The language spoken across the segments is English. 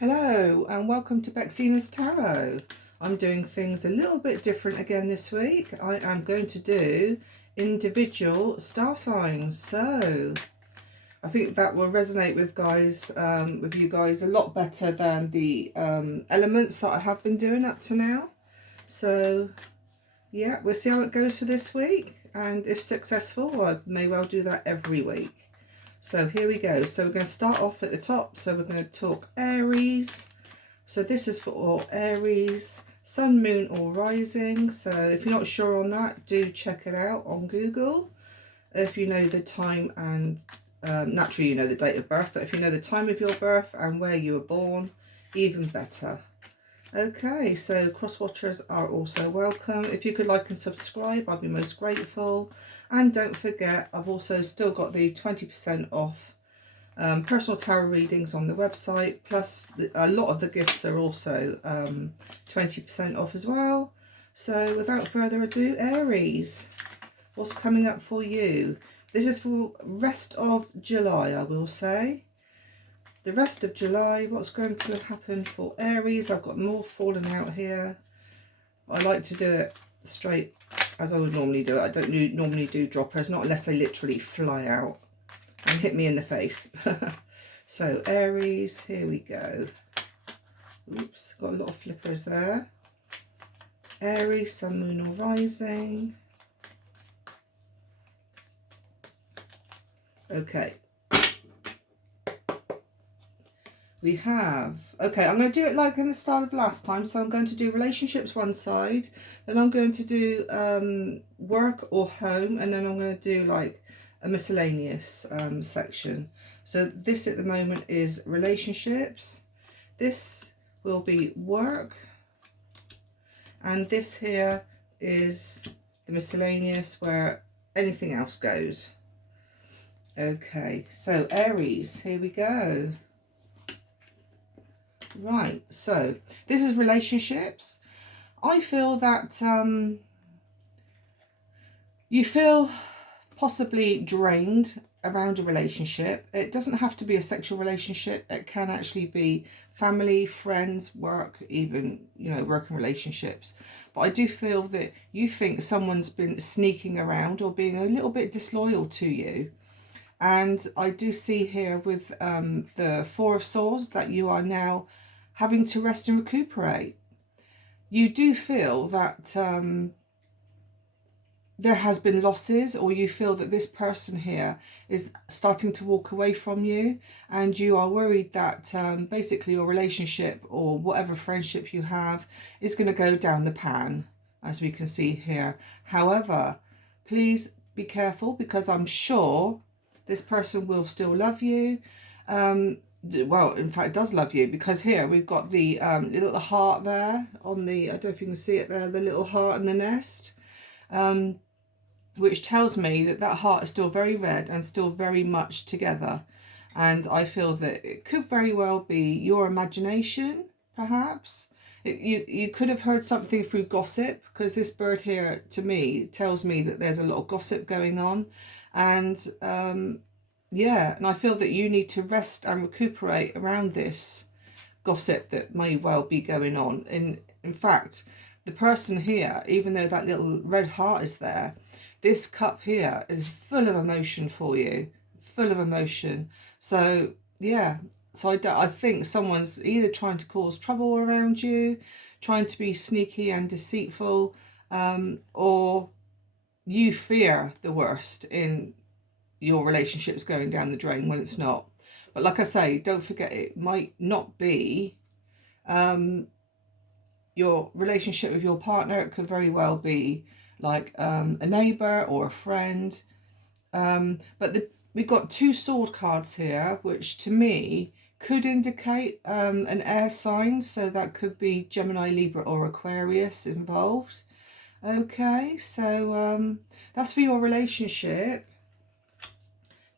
Hello and welcome to Bexina's Tarot. I'm doing things a little bit different again this week. I am going to do individual star signs. So I think that will resonate with you guys a lot better than the elements that I have been doing up to now. So yeah, we'll see how it goes for this week, and if successful, I may well do that every week. So here we go. So we're going to start off at the top. So we're going to talk Aries. So this is for all Aries, Sun, Moon or Rising. So if you're not sure on that, do check it out on Google. If you know the time and naturally you know the date of birth, but if you know the time of your birth and where you were born, even better. Okay, so cross watchers are also welcome. If you could like and subscribe, I'd be most grateful. And don't forget, I've also still got the 20% off personal tarot readings on the website, plus a lot of the gifts are also 20% off as well. So without further ado, Aries, what's coming up for you? This is for rest of July, I will say. The rest of July, what's going to happen for Aries? I've got more falling out here. I like to do it straight as I would normally do it. I don't normally do droppers, not unless they literally fly out and hit me in the face. So Aries, here we go. Oops, got a lot of flippers there. Aries, Sun, Moon or Rising. Okay. We have, okay, I'm going to do it like in the style of last time. So I'm going to do relationships one side, then I'm going to do work or home, and then I'm going to do like a miscellaneous section. So this at the moment is relationships, this will be work, and this here is the miscellaneous where anything else goes. Okay, so Aries, here we go. Right, so this is relationships. I feel that you feel possibly drained around a relationship. It doesn't have to be a sexual relationship. It can actually be family, friends, work, even, you know, working relationships. But I do feel that you think someone's been sneaking around or being a little bit disloyal to you. And I do see here with the Four of Swords that you are now having to rest and recuperate. You do feel that there has been losses, or you feel that this person here is starting to walk away from you, and you are worried that basically your relationship or whatever friendship you have is going to go down the pan, as we can see here. However, please be careful, because I'm sure this person will still love you. Well, in fact, does love you, because here we've got the little heart there on the, I don't know if you can see it there, the little heart in the nest, which tells me that that heart is still very red and still very much together. And I feel that it could very well be your imagination, perhaps. You could have heard something through gossip, because this bird here to me tells me that there's a lot of gossip going on. And yeah, and I feel that you need to rest and recuperate around this gossip that may well be going on. In fact, the person here, even though that little red heart is there, this cup here is full of emotion for you, full of emotion. So yeah, so I think someone's either trying to cause trouble around you, trying to be sneaky and deceitful, or you fear the worst in your relationship's going down the drain when it's not. But like I say, don't forget, it might not be your relationship with your partner. It could very well be like a neighbour or a friend. But we've got two sword cards here, which to me could indicate an air sign. So that could be Gemini, Libra or Aquarius involved. Okay, so that's for your relationship.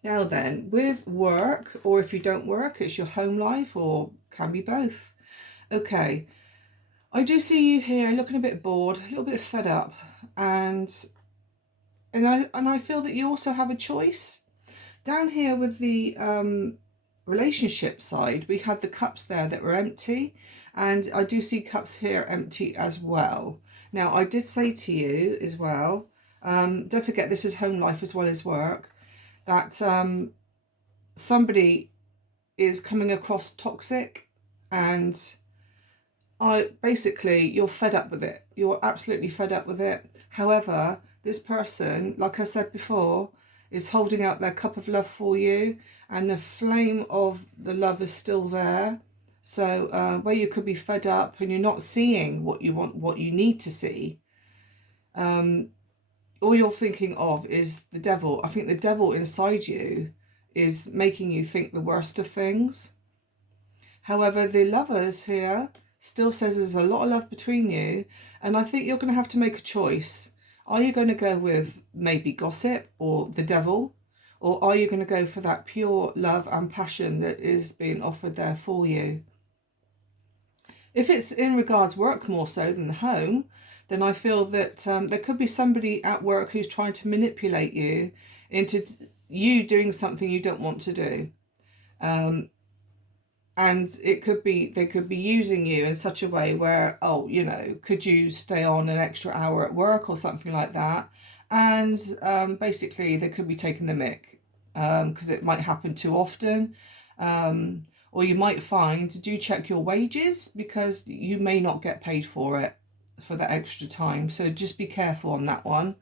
Now then, with work, or if you don't work, it's your home life, or can be both. Okay, I do see you here looking a bit bored, a little bit fed up, and I feel that you also have a choice. Down here with the relationship side, we had the cups there that were empty, and I do see cups here empty as well. Now, I did say to you as well, don't forget this is home life as well as work, that somebody is coming across toxic, and you're fed up with it. You're absolutely fed up with it. However, this person, like I said before, is holding out their cup of love for you, and the flame of the love is still there. So where you could be fed up and you're not seeing what you want, what you need to see, all you're thinking of is the devil. I think the devil inside you is making you think the worst of things. However, the lovers here still says there's a lot of love between you, and I think you're going to have to make a choice. Are you going to go with maybe gossip or the devil, or are you going to go for that pure love and passion that is being offered there for you? If it's in regards work more so than the home, then I feel that there could be somebody at work who's trying to manipulate you into you doing something you don't want to do. And it could be, they could be using you in such a way where, oh, you know, could you stay on an extra hour at work or something like that? And basically they could be taking the mick, because it might happen too often. Or you might find, do check your wages, because you may not get paid for it, for that extra time. So just be careful on that one.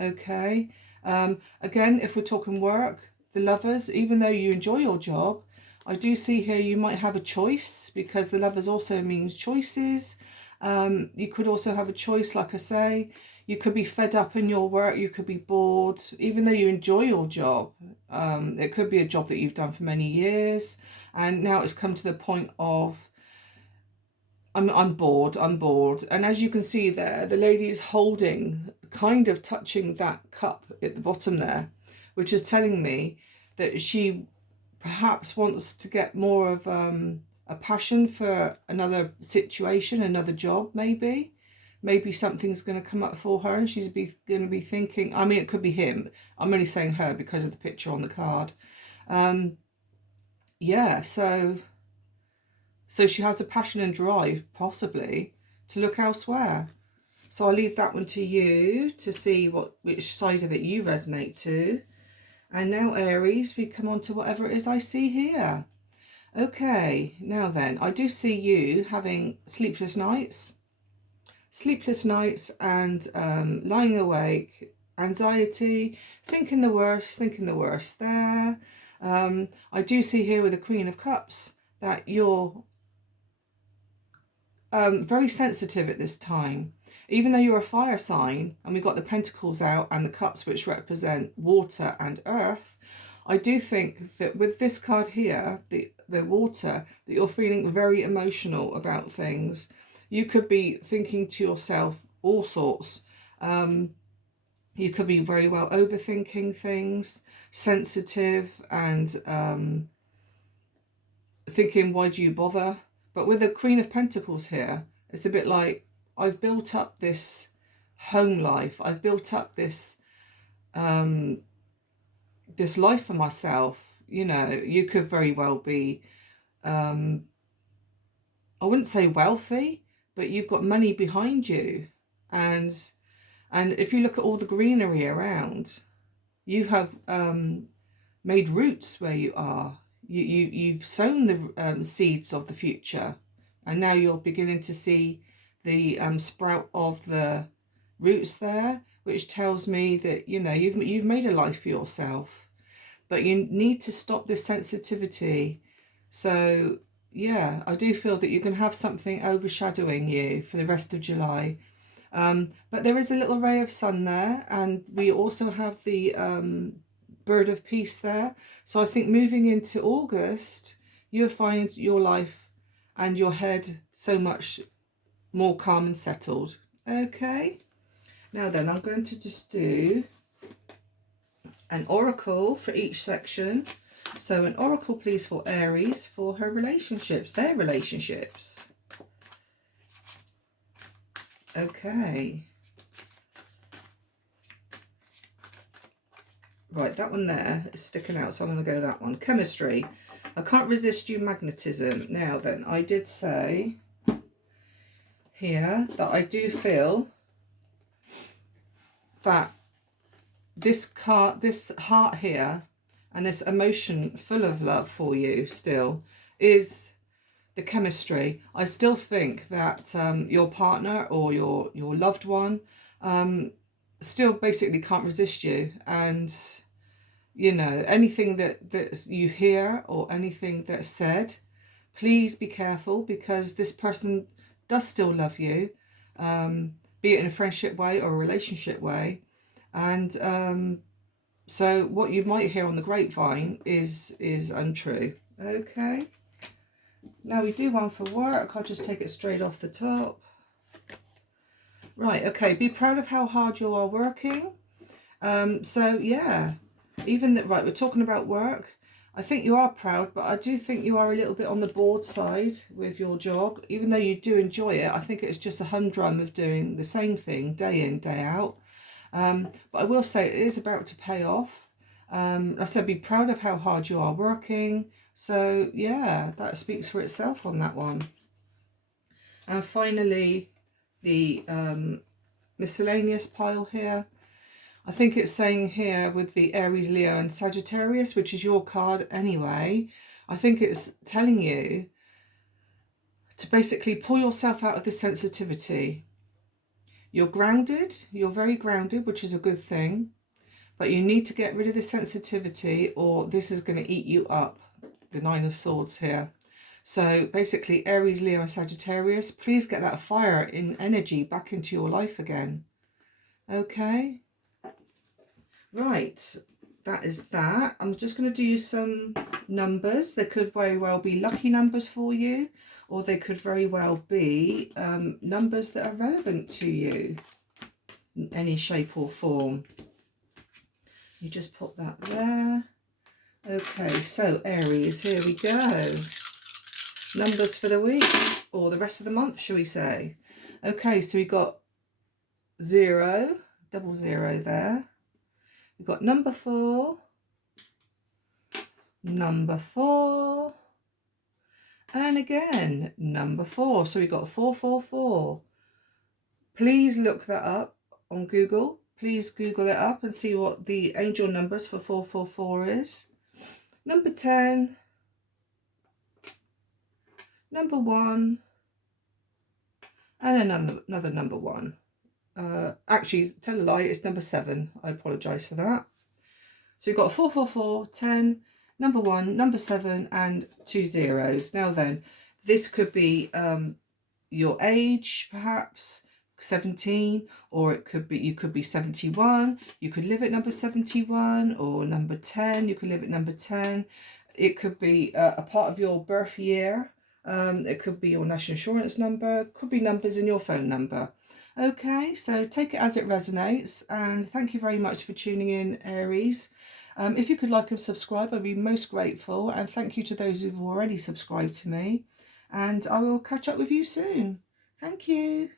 Okay. Again, if we're talking work, the lovers, even though you enjoy your job, I do see here you might have a choice, because the lovers also means choices. You could also have a choice, like I say. You could be fed up in your work. You could be bored, even though you enjoy your job. It could be a job that you've done for many years, and now it's come to the point of, I'm bored. And as you can see there, the lady is holding, kind of touching that cup at the bottom there, which is telling me that she perhaps wants to get more of a passion for another situation, another job, maybe. Maybe something's going to come up for her and she's going to be thinking, I mean, it could be him. I'm only saying her because of the picture on the card. Yeah, so she has a passion and drive, possibly, to look elsewhere. So I'll leave that one to you to see which side of it you resonate to. And now, Aries, we come on to whatever it is I see here. Okay, now then, I do see you having sleepless nights and lying awake, anxiety, thinking the worst there. I do see here with the Queen of Cups that you're very sensitive at this time. Even though you're a fire sign, and we've got the Pentacles out and the Cups, which represent water and earth, I do think that with this card here, the water, that you're feeling very emotional about things. You could be thinking to yourself all sorts. You could be very well overthinking things, sensitive, and thinking, why do you bother? But with the Queen of Pentacles here, it's a bit like, I've built up this home life. I've built up this this life for myself. You know, you could very well be, I wouldn't say wealthy, but you've got money behind you. And if you look at all the greenery around, you have made roots where you are. You've sown the seeds of the future, and now you're beginning to see the sprout of the roots there, which tells me that, you know, you've made a life for yourself, but you need to stop this sensitivity. So yeah, I do feel that you can have something overshadowing you for the rest of July. But there is a little ray of sun there, and we also have the bird of peace there. So I think moving into August, you'll find your life and your head so much more calm and settled. Okay, now then, I'm going to just do an oracle for each section. So an oracle, please, for Aries, for her relationships, their relationships. Okay. Right, that one there is sticking out, so I'm going to go that one. Chemistry. I can't resist you magnetism. Now then, I did say here that I do feel that this heart here and this emotion full of love for you still is the chemistry. I still think that your partner or your loved one still basically can't resist you, and you know, anything that you hear or anything that's said, please be careful, because this person does still love you, be it in a friendship way or a relationship way. And so what you might hear on the grapevine is untrue. Okay. Now we do one for work. I'll just take it straight off the top. Right, okay, be proud of how hard you are working. So yeah, even that, right, we're talking about work. I think you are proud, but I do think you are a little bit on the bored side with your job. Even though you do enjoy it, I think it's just a humdrum of doing the same thing day in, day out. But I will say it is about to pay off. I said be proud of how hard you are working. So yeah, that speaks for itself on that one. And finally, the miscellaneous pile here. I think it's saying here with the Aries, Leo and Sagittarius, which is your card anyway, I think it's telling you to basically pull yourself out of this sensitivity. You're grounded, you're very grounded, which is a good thing, but you need to get rid of the sensitivity or this is going to eat you up. The Nine of Swords here. So basically Aries, Leo and Sagittarius, please get that fire in energy back into your life again. Okay. Right, that is that. I'm just going to do some numbers. They could very well be lucky numbers for you, or they could very well be numbers that are relevant to you in any shape or form. You just put that there. Okay, so Aries, here we go. Numbers for the week, or the rest of the month, shall we say. Okay, so we got 0, double 0 there. We've got number 4, and again, number 4. So we've got 444. Please look that up on Google. Please Google it up and see what the angel numbers for 444 is. Number 10, number 1, and another number 1. Actually, tell a lie, it's number 7. I apologise for that. So we've got 444, 10, number 1, number 7, and 2 zeros. Now then, this could be your age, perhaps 17, or it could be you could be 71. You could live at number 71, or number 10. You could live at number 10. It could be a part of your birth year. It could be your national insurance number. It could be numbers in your phone number. Okay, so take it as it resonates, and thank you very much for tuning in, Aries. If you could like and subscribe, I'd be most grateful, and thank you to those who've already subscribed to me, and I will catch up with you soon. Thank you.